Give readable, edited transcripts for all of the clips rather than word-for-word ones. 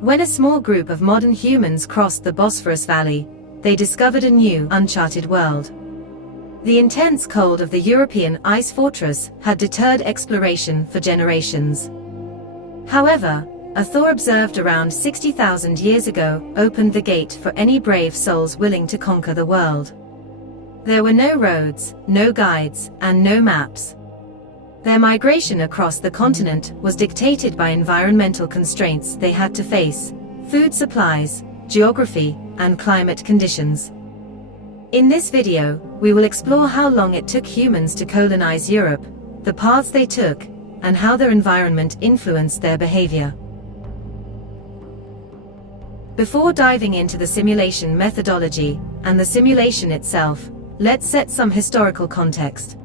When a small group of modern humans crossed the Bosphorus Valley, they discovered a new, uncharted world. The intense cold of the European ice fortress had deterred exploration for generations. However, a thaw observed around 60,000 years ago opened the gate for any brave souls willing to conquer the world. There were no roads, no guides, and no maps. Their migration across the continent was dictated by environmental constraints they had to face: food supplies, geography, and climate conditions. In this video, we will explore how long it took humans to colonize Europe, the paths they took, and how their environment influenced their behavior. Before diving into the simulation methodology and the simulation itself, let's set some historical context.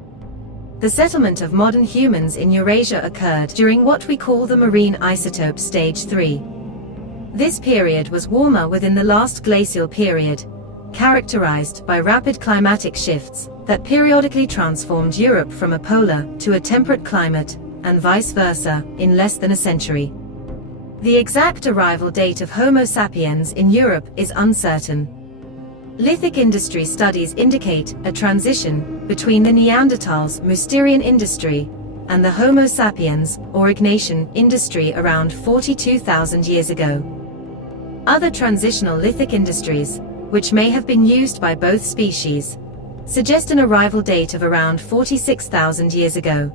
The settlement of modern humans in Eurasia occurred during what we call the marine isotope stage 3. This period was warmer within the last glacial period, characterized by rapid climatic shifts that periodically transformed Europe from a polar to a temperate climate, and vice versa, in less than a century. The exact arrival date of Homo sapiens in Europe is uncertain. Lithic industry studies indicate a transition between the Neanderthals' Mousterian industry and the Homo sapiens, or Aurignacian, industry around 42,000 years ago. Other transitional lithic industries, which may have been used by both species, suggest an arrival date of around 46,000 years ago.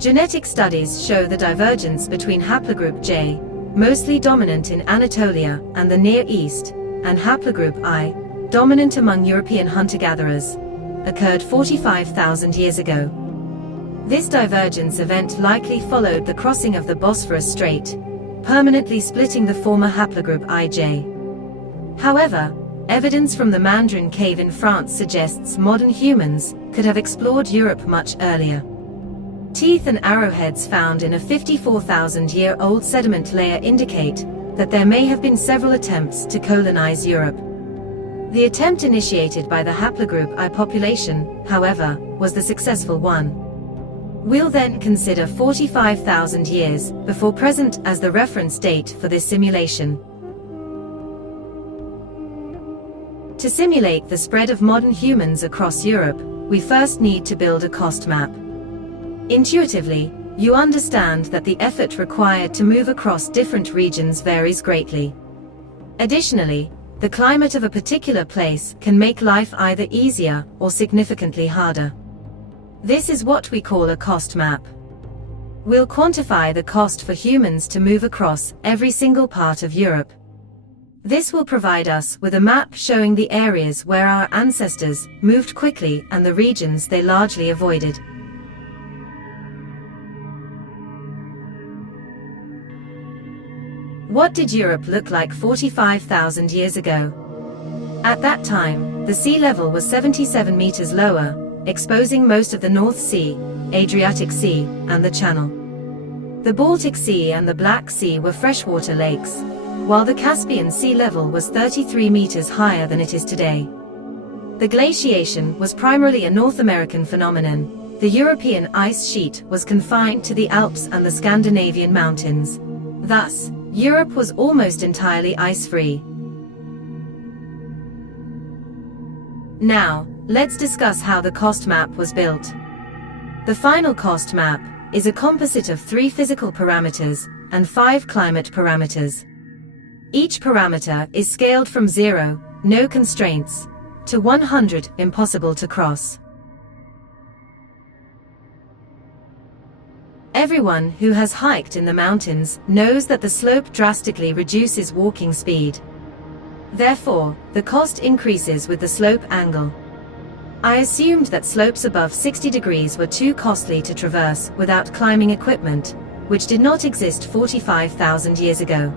Genetic studies show the divergence between haplogroup J, mostly dominant in Anatolia and the Near East, and haplogroup I, dominant among European hunter-gatherers, occurred 45,000 years ago. This divergence event likely followed the crossing of the Bosphorus Strait, permanently splitting the former haplogroup IJ. However, evidence from the Mandarin Cave in France suggests modern humans could have explored Europe much earlier. Teeth and arrowheads found in a 54,000-year-old sediment layer indicate that there may have been several attempts to colonize Europe. The attempt initiated by the haplogroup I population, however, was the successful one. We'll then consider 45,000 years before present as the reference date for this simulation. To simulate the spread of modern humans across Europe, we first need to build a cost map. Intuitively, you understand that the effort required to move across different regions varies greatly. Additionally, the climate of a particular place can make life either easier or significantly harder. This is what we call a cost map. We'll quantify the cost for humans to move across every single part of Europe. This will provide us with a map showing the areas where our ancestors moved quickly and the regions they largely avoided. What did Europe look like 45,000 years ago? At that time, the sea level was 77 meters lower, exposing most of the North Sea, Adriatic Sea, and the Channel. The Baltic Sea and the Black Sea were freshwater lakes, while the Caspian sea level was 33 meters higher than it is today. The glaciation was primarily a North American phenomenon. The European ice sheet was confined to the Alps and the Scandinavian mountains. Thus, Europe was almost entirely ice-free. Now, let's discuss how the cost map was built. The final cost map is a composite of 3 physical parameters and 5 climate parameters. Each parameter is scaled from 0, no constraints, to 100, impossible to cross. Everyone who has hiked in the mountains knows that the slope drastically reduces walking speed. Therefore, the cost increases with the slope angle. I assumed that slopes above 60 degrees were too costly to traverse without climbing equipment, which did not exist 45,000 years ago.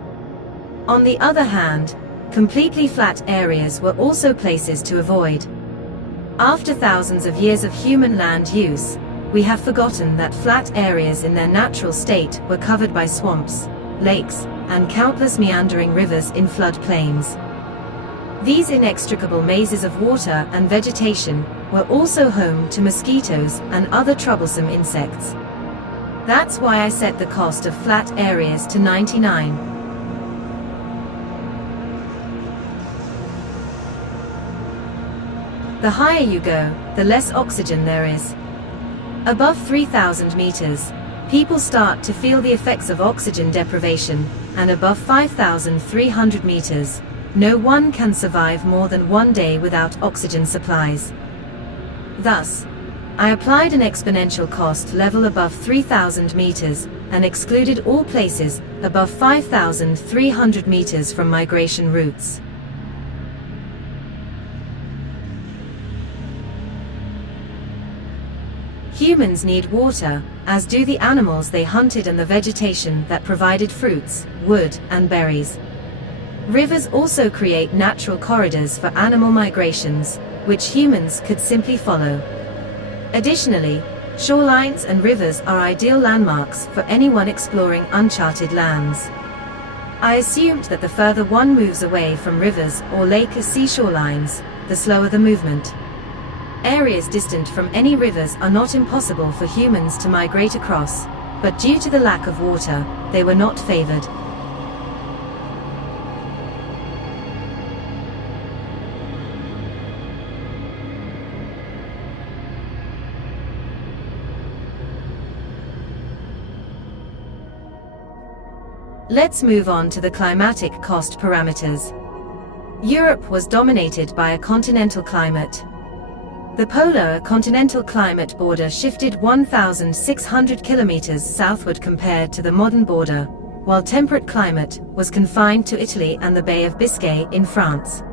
On the other hand, completely flat areas were also places to avoid. After thousands of years of human land use, we have forgotten that flat areas in their natural state were covered by swamps, lakes, and countless meandering rivers in floodplains. These inextricable mazes of water and vegetation were also home to mosquitoes and other troublesome insects. That's why I set the cost of flat areas to 99. The higher you go, the less oxygen there is. Above 3,000 meters, people start to feel the effects of oxygen deprivation, and above 5,300 meters, no one can survive more than one day without oxygen supplies. Thus, I applied an exponential cost level above 3,000 meters and excluded all places above 5,300 meters from migration routes. Humans need water, as do the animals they hunted and the vegetation that provided fruits, wood, and berries. Rivers also create natural corridors for animal migrations, which humans could simply follow. Additionally, shorelines and rivers are ideal landmarks for anyone exploring uncharted lands. I assumed that the further one moves away from rivers or lake or seashore lines, the slower the movement. Areas distant from any rivers are not impossible for humans to migrate across, but due to the lack of water, they were not favored. Let's move on to the climatic cost parameters. Europe was dominated by a continental climate. The polar continental climate border shifted 1,600 kilometers southward compared to the modern border, while temperate climate was confined to Italy and the Bay of Biscay in France.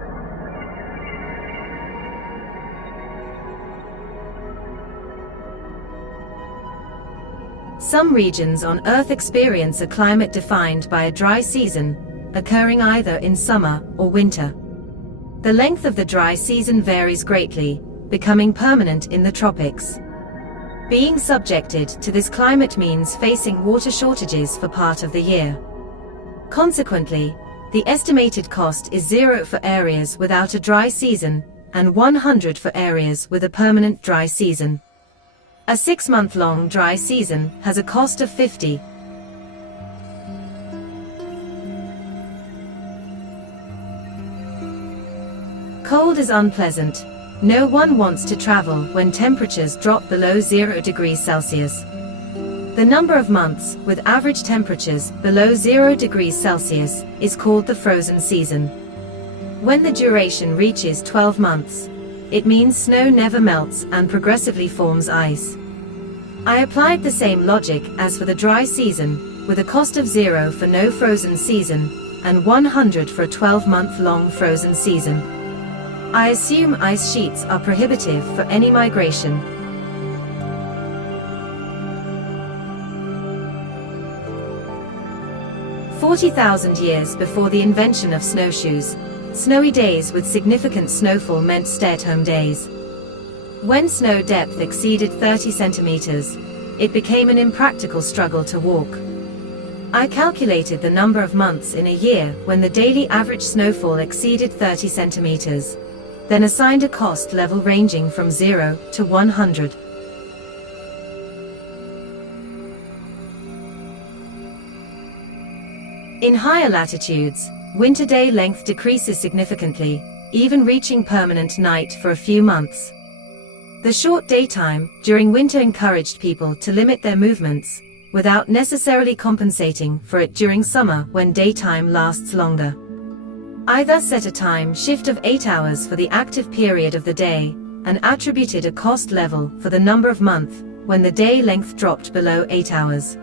Some regions on Earth experience a climate defined by a dry season, occurring either in summer or winter. The length of the dry season varies greatly, becoming permanent in the tropics. Being subjected to this climate means facing water shortages for part of the year. Consequently, the estimated cost is 0 for areas without a dry season, and 100 for areas with a permanent dry season. A 6-month-long dry season has a cost of 50. Cold is unpleasant. No one wants to travel when temperatures drop below 0 degrees Celsius. The number of months with average temperatures below 0 degrees Celsius is called the frozen season. When the duration reaches 12 months, it means snow never melts and progressively forms ice. I applied the same logic as for the dry season, with a cost of 0 for no frozen season, and 100 for a 12-month-long frozen season. I assume ice sheets are prohibitive for any migration. "40,000 years before the invention of snowshoes, snowy days with significant snowfall meant stay-at-home days. When snow depth exceeded 30 centimeters, it became an impractical struggle to walk. I calculated the number of months in a year when the daily average snowfall exceeded 30 centimeters. Then assigned a cost level ranging from 0 to 100. In higher latitudes, winter day length decreases significantly, even reaching permanent night for a few months. The short daytime during winter encouraged people to limit their movements, without necessarily compensating for it during summer when daytime lasts longer. I thus set a time shift of 8 hours for the active period of the day, and attributed a cost level for the number of month when the day length dropped below 8 hours.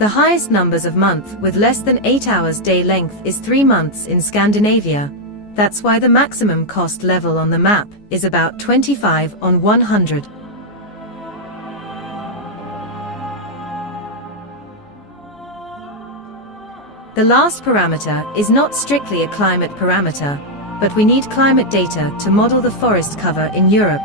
The highest numbers of month with less than 8 hours day length is 3 months in Scandinavia. That's why the maximum cost level on the map is about 25 on 100. The last parameter is not strictly a climate parameter, but we need climate data to model the forest cover in Europe.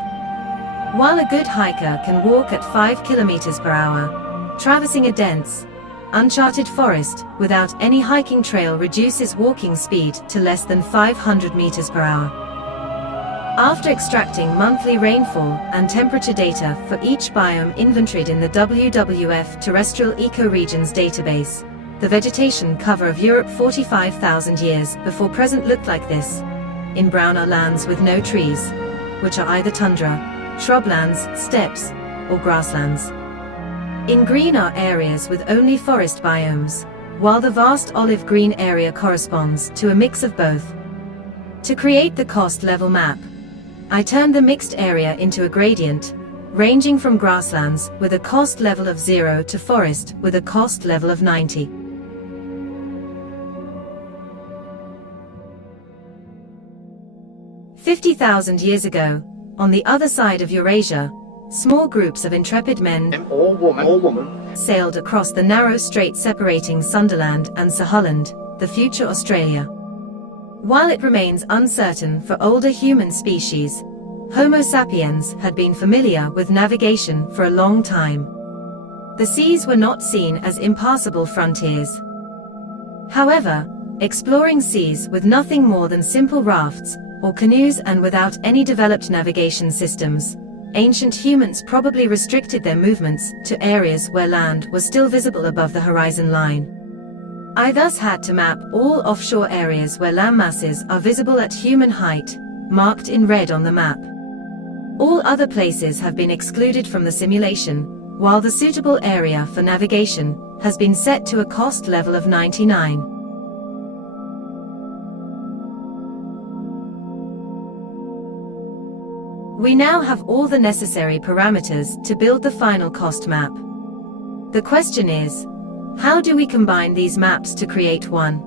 While a good hiker can walk at 5 kilometers per hour, traversing a dense, uncharted forest without any hiking trail reduces walking speed to less than 500 meters per hour. After extracting monthly rainfall and temperature data for each biome inventoried in the WWF Terrestrial Ecoregions database, the vegetation cover of Europe 45,000 years before present looked like this. In brown are lands with no trees, which are either tundra, shrublands, steppes, or grasslands. In green are areas with only forest biomes, while the vast olive green area corresponds to a mix of both. To create the cost level map, I turned the mixed area into a gradient, ranging from grasslands with a cost level of 0 to forest with a cost level of 90. "50,000 years ago, on the other side of Eurasia, small groups of intrepid men or woman sailed across the narrow strait separating Sunderland and Saarland, the future Australia. While it remains uncertain for older human species, Homo sapiens had been familiar with navigation for a long time. The seas were not seen as impassable frontiers. However, exploring seas with nothing more than simple rafts or canoes and without any developed navigation systems, ancient humans probably restricted their movements to areas where land was still visible above the horizon line. I thus had to map all offshore areas where landmasses are visible at human height, marked in red on the map. All other places have been excluded from the simulation, while the suitable area for navigation has been set to a cost level of 99. We now have all the necessary parameters to build the final cost map. The question is, how do we combine these maps to create one?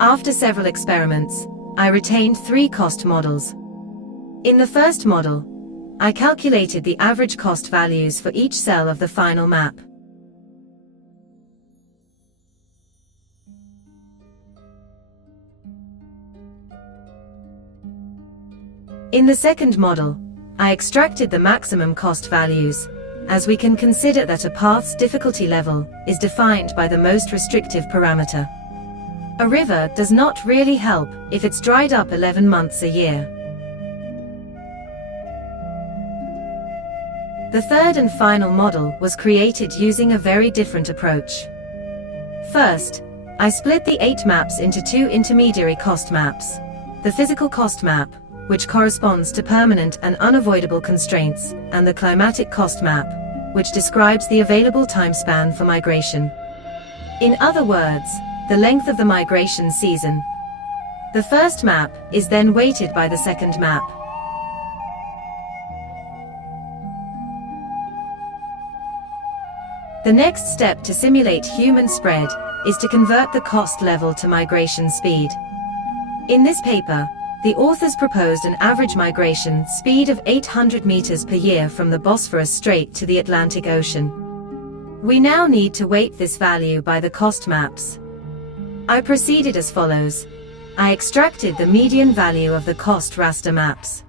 After several experiments, I retained 3 cost models. In the first model, I calculated the average cost values for each cell of the final map. In the second model, I extracted the maximum cost values, as we can consider that a path's difficulty level is defined by the most restrictive parameter. A river does not really help if it's dried up 11 months a year. The third and final model was created using a very different approach. First, I split the 8 maps into 2 intermediary cost maps. The physical cost map, which corresponds to permanent and unavoidable constraints, and the climatic cost map, which describes the available time span for migration. In other words, the length of the migration season. The first map is then weighted by the second map. The next step to simulate human spread is to convert the cost level to migration speed. In this paper, the authors proposed an average migration speed of 800 meters per year from the Bosphorus Strait to the Atlantic Ocean. We now need to weight this value by the cost maps. I proceeded as follows. I extracted the median value of the cost raster maps.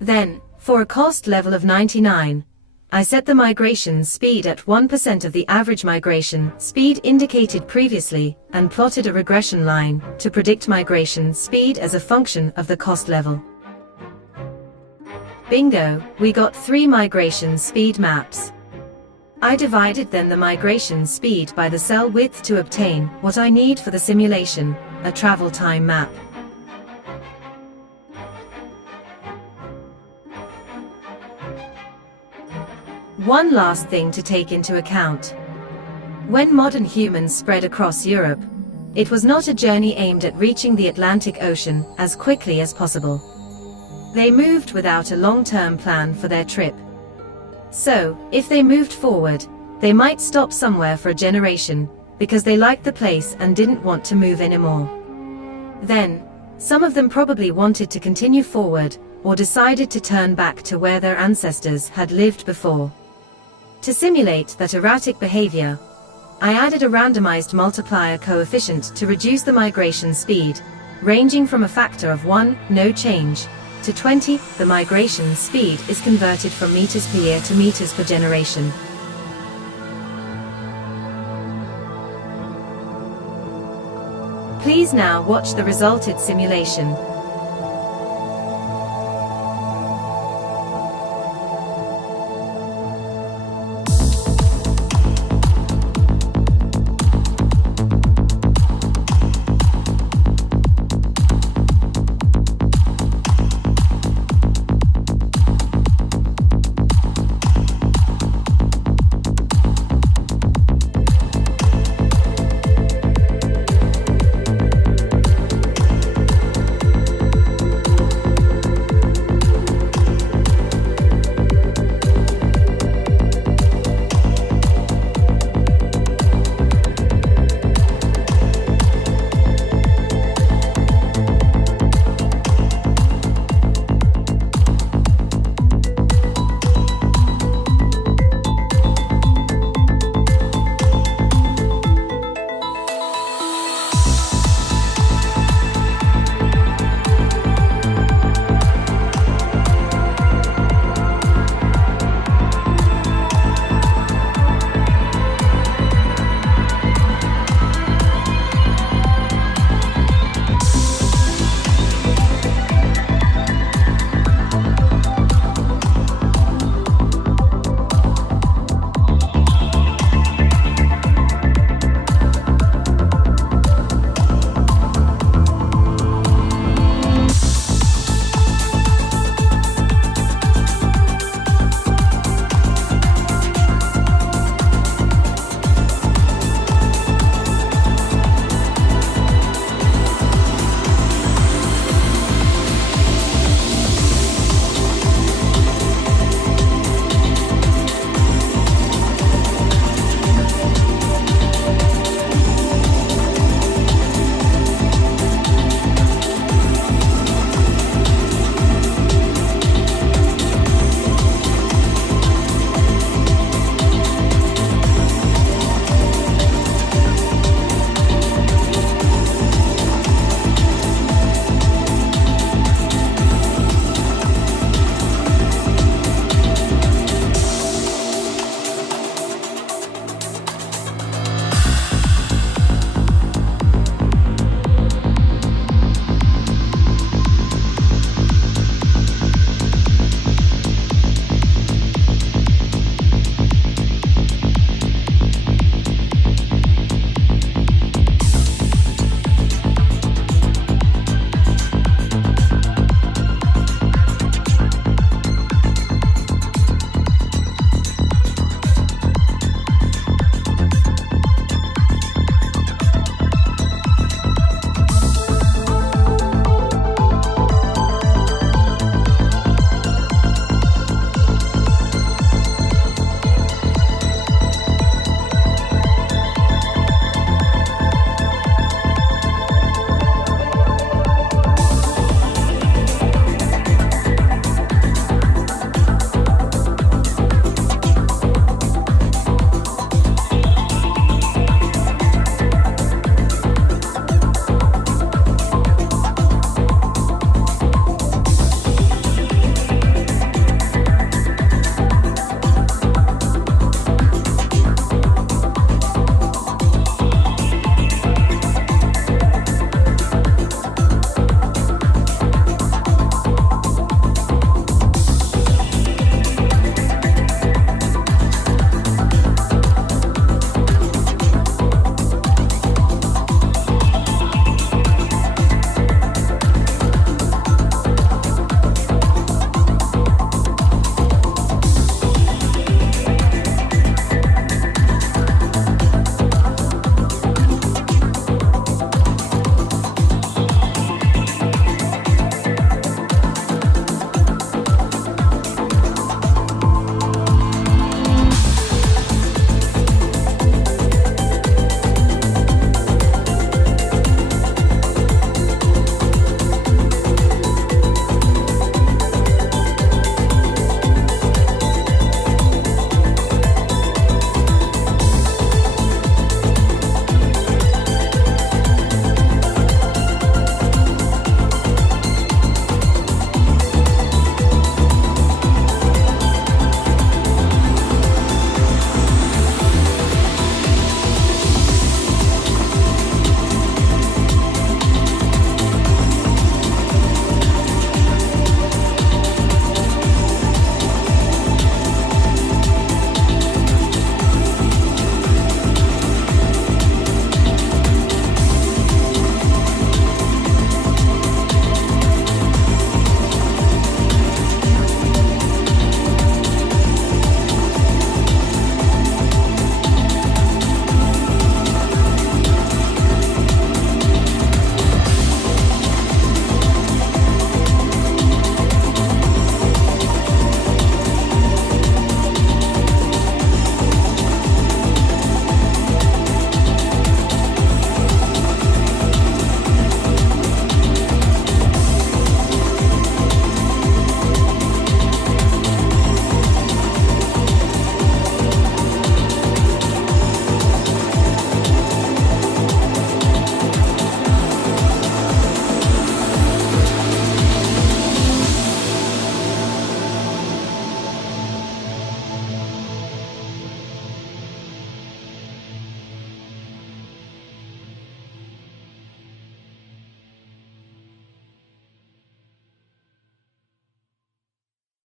Then, for a cost level of 99, I set the migration speed at 1% of the average migration speed indicated previously, and plotted a regression line to predict migration speed as a function of the cost level. Bingo, we got 3 migration speed maps. I divided then the migration speed by the cell width to obtain what I need for the simulation, a travel time map. One last thing to take into account. When modern humans spread across Europe, it was not a journey aimed at reaching the Atlantic Ocean as quickly as possible. They moved without a long-term plan for their trip. So, if they moved forward, they might stop somewhere for a generation, because they liked the place and didn't want to move anymore. Then, some of them probably wanted to continue forward, or decided to turn back to where their ancestors had lived before. To simulate that erratic behavior, I added a randomized multiplier coefficient to reduce the migration speed, ranging from a factor of 1, no change, to 20, the migration speed is converted from meters per year to meters per generation. Please now watch the resulted simulation.